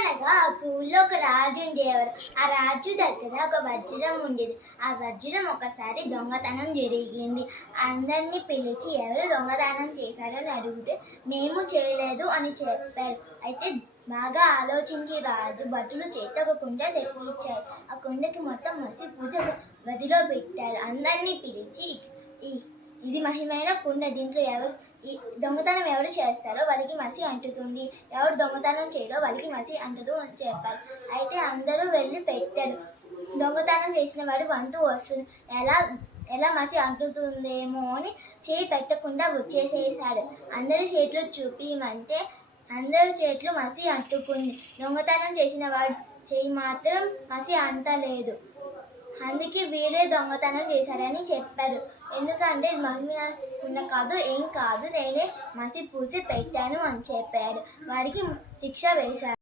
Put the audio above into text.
అనగనగా ఆ ఊళ్ళో ఒక రాజు ఉండేవారు. ఆ రాజు దగ్గర ఒక వజ్రం ఉండేది. ఆ వజ్రం ఒకసారి దొంగతనం జరిగింది. అందరినీ పిలిచి ఎవరు దొంగతనం చేశారో అని అడిగితే మేము చేయలేదు అని చెప్పారు. అయితే బాగా ఆలోచించి రాజు భటులు చేత ఒక కుండ తెప్పించారు. ఆ కుండకి మొత్తం మసి పూజ గదిలో పెట్టారు. అందరినీ పిలిచి ఇది మహిమైన కుండ, దీంట్లో ఈ దొంగతనం ఎవరు చేస్తారో వాళ్ళకి మసి అంటుతుంది, ఎవరు దొంగతనం చేయరో వాళ్ళకి మసి అంటదు అని చెప్పారు. అయితే అందరూ వెళ్ళి పెట్టారు. దొంగతనం చేసిన వాడు వంతు వస్తుంది, ఎలా మసి అంటుతుందేమో అని చేయి పెట్టకుండా వచ్చేసేసాడు. అందరి చేతులు చూపించమంటే అందరి చేతులు మసి అంటుకుంది. దొంగతనం చేసిన వాడు చేయి మాత్రం మసి అంటలేదు. అందుకే వీరే దొంగతనం చేశారని చెప్పారు. ఎందుకంటే మహిళ కాదు, ఏం కాదు, నేనే మసి పూసి పెట్టాను అని చెప్పాడు. వాడికి శిక్ష వేశారు.